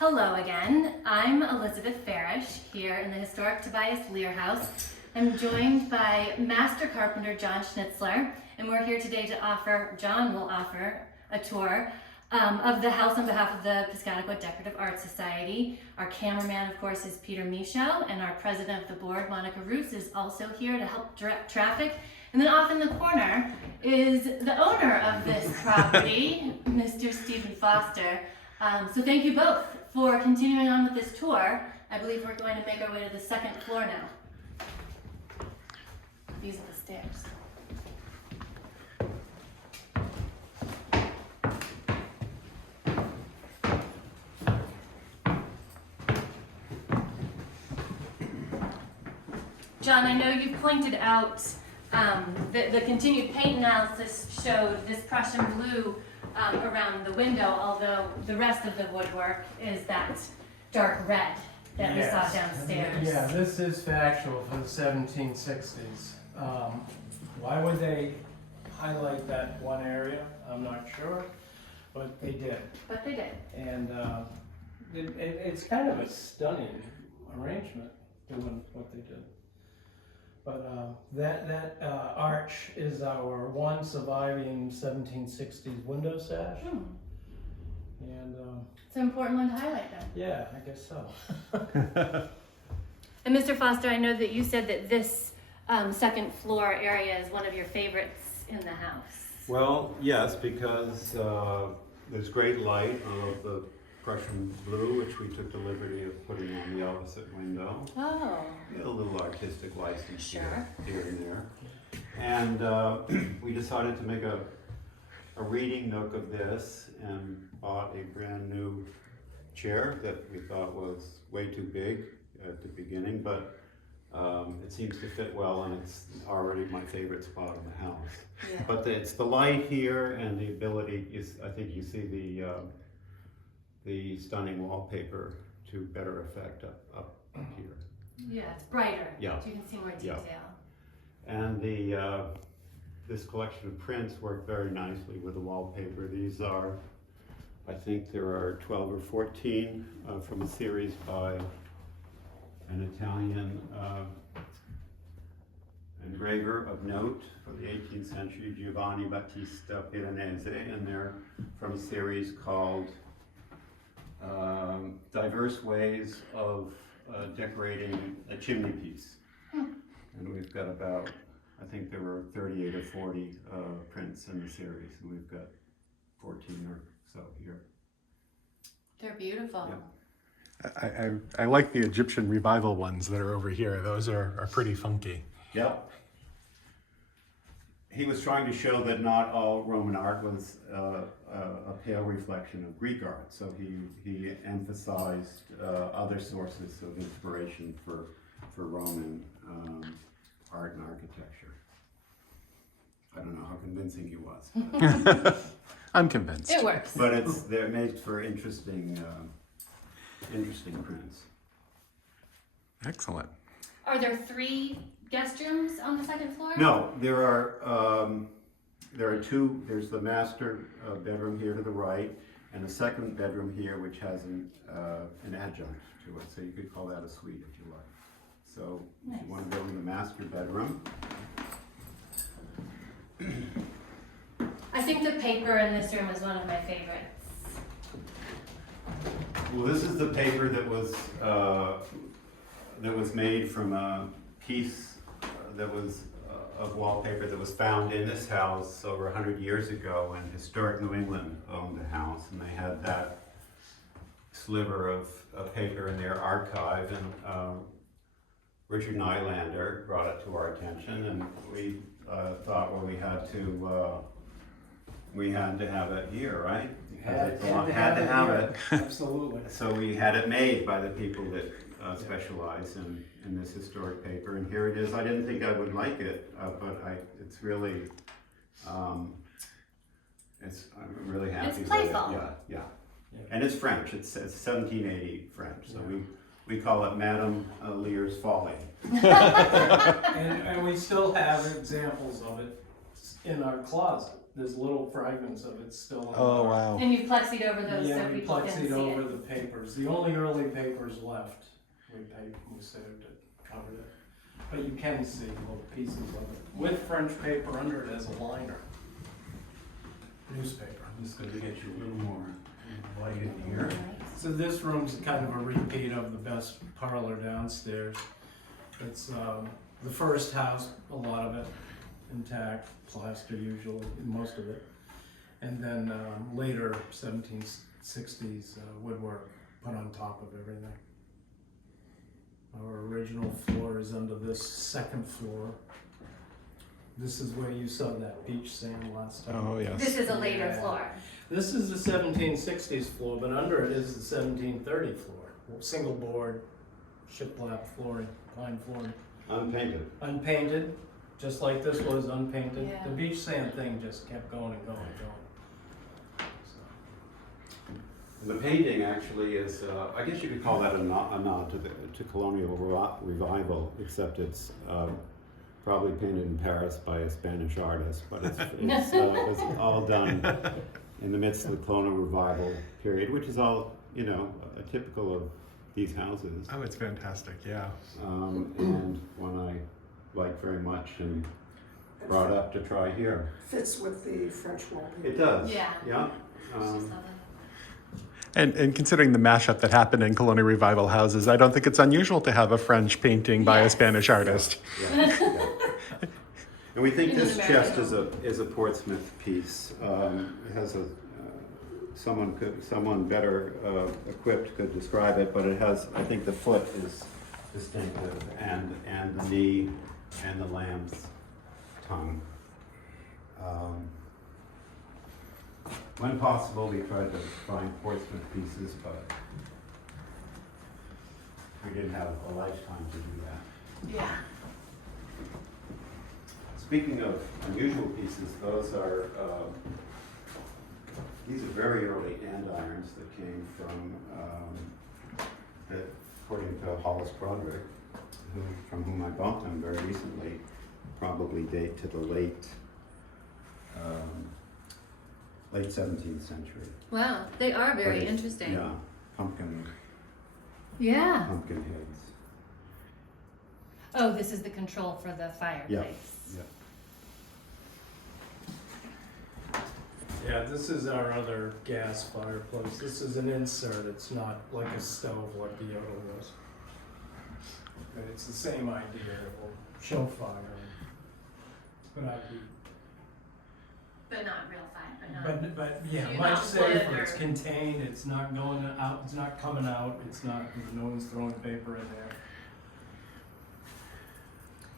Hello again. I'm Elizabeth Farish here in the historic Tobias Lear house. I'm joined by Master Carpenter John Schnitzler, and we're here today to John will offer a tour of the house on behalf of the Piscataqua Decorative Art Society. Our cameraman, of course, is Peter Michaud, and our president of the board, Monica Roos, is also here to help direct traffic. And then off in the corner is the owner of this property, Mr. Stephen Foster. So thank you both for continuing on with this tour. I believe we're going to make our way to the second floor now. These are the stairs. John, I know you pointed out the continued paint analysis showed this Prussian blue around the window, although the rest of the woodwork is that dark red that we saw downstairs. Yeah, this is factual for the 1760s. Why would they highlight that one area? I'm not sure, but they did. But they did. And it's kind of a stunning arrangement doing what they did. But that arch is our one surviving 1760s window sash. And It's an important one to highlight then. yeah, I guess so. And Mr. Foster, I know that you said that this second floor area is one of your favorites in the house. Well, yes, because there's great light of the Prussian blue, which we took the liberty of putting on the opposite window. Oh. A little artistic license Sure. here and there. And we decided to make a reading nook of this and bought a brand new chair that we thought was way too big at the beginning, but it seems to fit well, and it's already my favorite spot in the house. Yeah. But it's the light here and the ability, I think you see the stunning wallpaper to better effect up here. Yeah, it's brighter. Yeah. So you can see more detail. And this collection of prints work very nicely with the wallpaper. These are, I think there are 12 or 14 from a series by an Italian engraver of note for the 18th century, Giovanni Battista Piranesi, and they're from a series called Diverse Ways of Decorating a Chimney Piece. And we've got about, I think there were 38 or 40 prints in the series, and we've got 14 or so here. They're beautiful. Yeah. I like the Egyptian revival ones that are over here. Those are pretty funky. Yep. He was trying to show that not all Roman art was a pale reflection of Greek art, so he emphasized other sources of inspiration for Roman art and architecture. I don't know how convincing he was. I'm convinced. It works. But they're made for interesting prints. Excellent. Are there 3 guest rooms on the second floor? No, there are 2. There's the master bedroom here to the right, and a second bedroom here, which has an adjunct to it. So you could call that a suite if you like. So if you want to go in the master bedroom. I think the paper in this room is one of my favorites. Well, this is the paper that was made from a piece that was of wallpaper that was found in this house over 100 years ago, and Historic New England owned the house, and they had that sliver of paper in their archive, and Richard Nylander brought it to our attention, and we thought, well, we had to have it here, right? Had to to have here. it. Absolutely. So we had it made by the people that specialize in this historic paper, and here it is. I didn't think I would like it, but it's really, I'm really happy It's with playful. it. Yeah. And it's French. It's 1780 French, so we call it Madame Lear's Folly. And we still have examples of it in our closet. there's little fragments of it still on Oh, there. wow. And you've plexied over those Yeah, so we people can see plexied over it. the papers. The only early papers left, we saved it, covered it. But you can see little pieces of it, with French paper under it as a liner. Newspaper. I'm just gonna get you a little more light in here. So this room's kind of a repeat of the best parlor downstairs. It's the first house, a lot of it intact, plaster usually, most of it. And then later 1760s woodwork put on top of everything. Our original floor is under this second floor. This is where you saw that beach sand last time. Oh, yes. This is a later Yeah. floor. This is the 1760s floor, but under it is the 1730 floor. Single board, shiplap flooring, pine flooring. Unpainted. Unpainted, just like this was unpainted. Yeah. The beach sand thing just kept going and going and going. So, The painting actually is, I guess you could call that a nod to colonial revival, except it's probably painted in Paris by a Spanish artist, but it's all done in the midst of the colonial revival period, which is all, you know, typical of these houses. Oh, it's fantastic, yeah. And one I like very much and brought up to try here. Fits with the French wallpaper. It does. Yeah. Yeah. It's just lovely. And considering the mashup that happened in colonial revival houses, I don't think it's unusual to have a French painting by a Yes. Spanish artist. Yeah. And we think Even this American. chest is a Portsmouth piece. It has a someone better equipped could describe it, but it has, I think the foot is distinctive, and the knee and the lamb's tongue. When possible, we tried to find Portsmouth pieces, but we didn't have a lifetime to do that. Yeah. Speaking of unusual pieces, those are, these are very early andirons that came from, that according to Hollis Broderick, from whom I bought them very recently, probably date to the late 17th century. Wow, they are very But it- interesting. Yeah, pumpkin Yeah. heads. Oh, this is the control for the fireplace. Yeah. yeah, this is our other gas fireplace. This is an insert. It's not like a stove like the other was. But it's the same idea. It will show fire. But But not real fire, but yeah, So you're much not split safer. or- It's contained. It's not going out. It's not coming out. It's not. No one's throwing paper in there.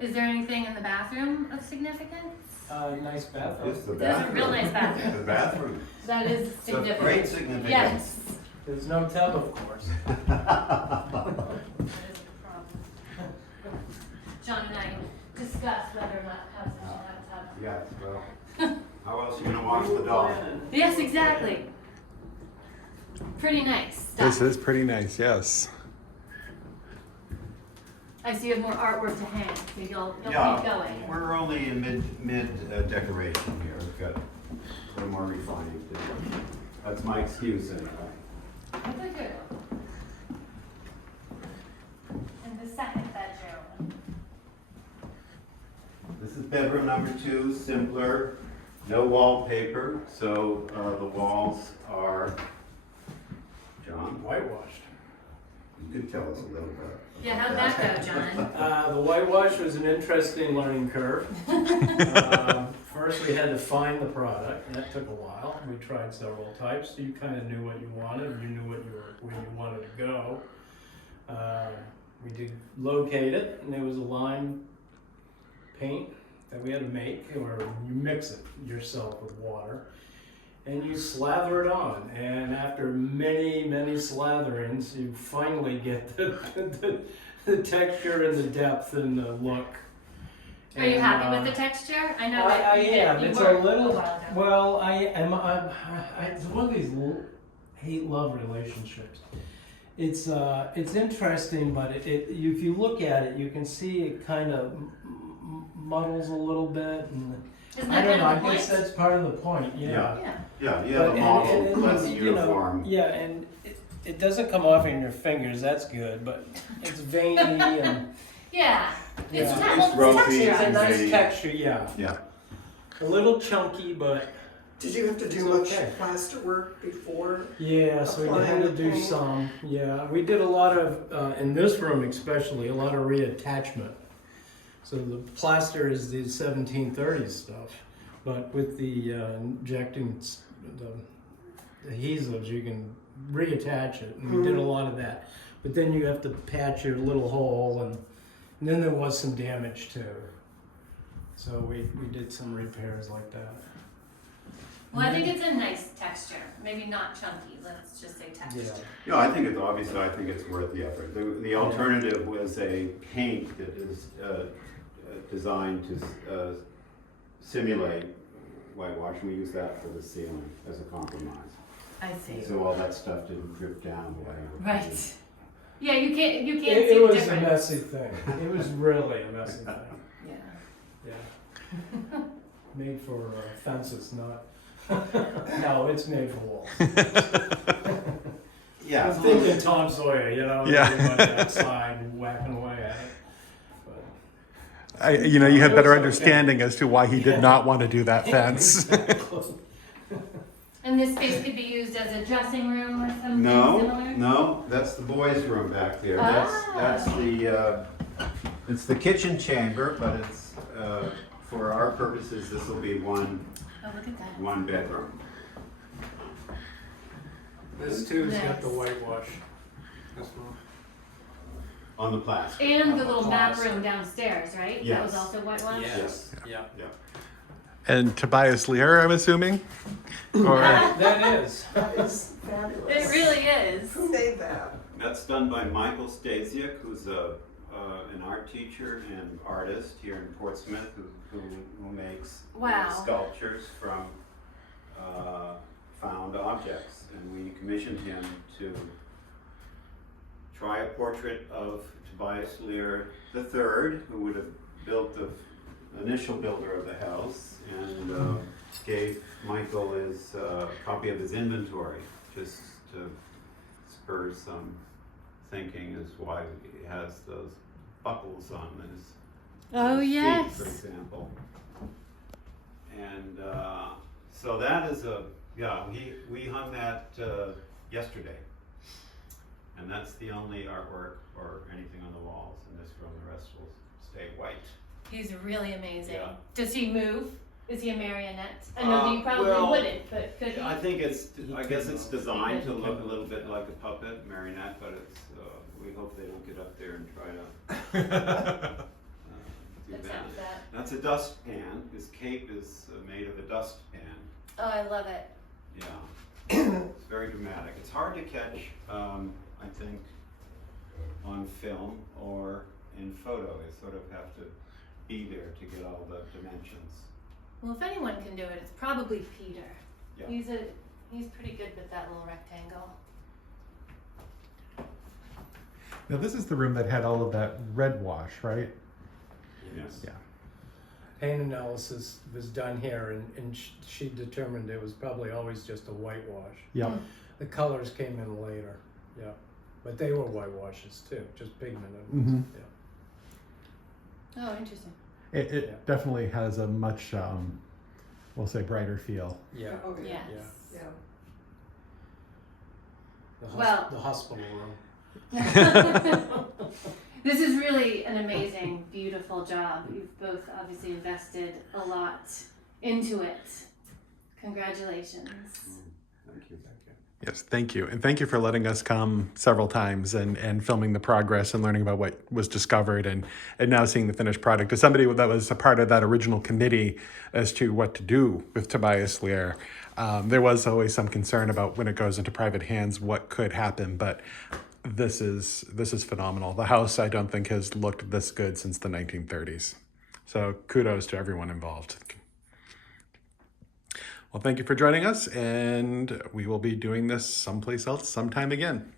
Is there anything in the bathroom of significance? Nice bathroom. It's the There's a real nice bathroom. The bathroom. That is It's of significant. great significance. Yes. There's no tub, of course. That is a problem. John and I discussed whether or not houses should have a tub. Yes, well, how else are you gonna wash the dog? Yes, exactly. Pretty nice stuff. This is pretty nice, yes. I see you have more artwork to hang, so you'll keep Yeah, going. we're only in mid decoration here. We've got a little more refining to do. That's my excuse anyway. That's okay. And the second bedroom. This is bedroom number 2, simpler, no wallpaper, so the walls are, John, Whitewashed. you could tell us a little bit. Yeah, how'd that go, John? The whitewash was an interesting learning curve. First, we had to find the product, and that took a while. We tried several types, so you kind of knew what you wanted, and you knew where you wanted to go. We did locate it, and there was a lime paint that we had to make, or you mix it yourself with water, and you slather it on. And after many, many slatherings, you finally get the texture and the depth and the look. Are you And, happy with the texture? I know that I you am. you It's were a little. while ago. Well, I am. It's one of these hate-love relationships. It's interesting, but if you look at it, you can see it kind of muddles a little bit, and Isn't I that don't know, kind I of the guess point? that's part of the point, yeah. Yeah. Yeah, you have a But- model, and less you know, uniform. Yeah, and it doesn't come off in your fingers, that's good, but it's veiny and, Yeah. It's Yeah. not It's well, it's ropey, it's a texture. nice Veiny. texture, yeah. Yeah. A little chunky, but, Did you have to It's do much okay. plaster work before? yeah, so we had to do Applying the some, yeah. We did a lot of, in this room especially, a lot of reattachment. So the plaster is the 1730s stuff, but with the injecting the adhesives, you can reattach it, and we did a lot of that. But then you have to patch your little hole, and then there was some damage too. So we did some repairs like that. Well, I think it's a nice texture. Maybe not chunky. Let's just say texture. Yeah. No, I think it's obviously, I think it's worth the effort. The alternative was a paint that is designed to simulate whitewash, and we use that for the ceiling as a compromise. I see. So all that stuff didn't drip down the way. it would Right. Yeah, you can't see It the was a difference. messy thing. It was really a messy thing. Yeah. Yeah. Made for fences, not. No, it's made for walls. be. Yeah. I'm thinking Tom Sawyer, you know, Yeah. everybody outside whacking away at it. But You know, you have It better was okay. understanding as to why he did not want to do that fence. And this space could be used as a dressing room or something No, similar? no, that's the boys' room back there. Ah. That's the, it's the kitchen chamber, but it's, for our purposes, this will be one Oh, look at that. bedroom. This too's got the Nice. whitewash. This one. On the plaster. And the little back Classic. room downstairs, right? That Yes. was also whitewashed? Yes. Yeah. Yeah. And Tobias Lear, I'm assuming? Or That is. That is fabulous. It really is. Who made that? That's done by Michael Stasiak, who's an art teacher and artist here in Portsmouth, who makes Wow. sculptures from found objects. And we commissioned him to try a portrait of Tobias Lear III, who would have built the initial builder of the house, and gave Michael his copy of his inventory, just to spur some thinking as why he has those buckles on his Oh, feet, yes. for example. And so that is we hung that yesterday. And that's the only artwork or anything on the walls in this room. The rest will stay white. He's really amazing. Yeah. Does he move? Is he a marionette? I know that you probably well, wouldn't, but could he? I guess it's designed to look a little bit like a puppet, marionette, but it's, we hope they don't get up there and try to do That that. sounds bad. That's a dustpan. His cape is made of a dustpan. Oh, I love it. Yeah, it's very dramatic. It's hard to catch, I think, on film or in photo. You sort of have to be there to get all the dimensions. Well, if anyone can do it, it's probably Peter. Yeah. He's pretty good with that little rectangle. now this is the room that had all of that red wash, right? Yes. Yeah. Paint analysis was done here, and she determined it was probably always just a whitewash. Yeah. The colors came in later, yeah. But they were whitewashes too, just pigmented ones. Mhm. Yeah. Oh, interesting. It Yeah. definitely has a much, we'll say, brighter feel. Yeah. Oh, yeah. Yes. Yeah. Well- The hospital room. This is really an amazing, beautiful job. You've both obviously invested a lot into it. Congratulations. Thank you. Yes, thank you. And thank you for letting us come several times and filming the progress and learning about what was discovered and now seeing the finished product. As somebody that was a part of that original committee as to what to do with Tobias Lear, there was always some concern about when it goes into private hands, what could happen. But this is phenomenal. The house, I don't think, has looked this good since the 1930s. So kudos to everyone involved. Well, thank you for joining us, and we will be doing this someplace else sometime again.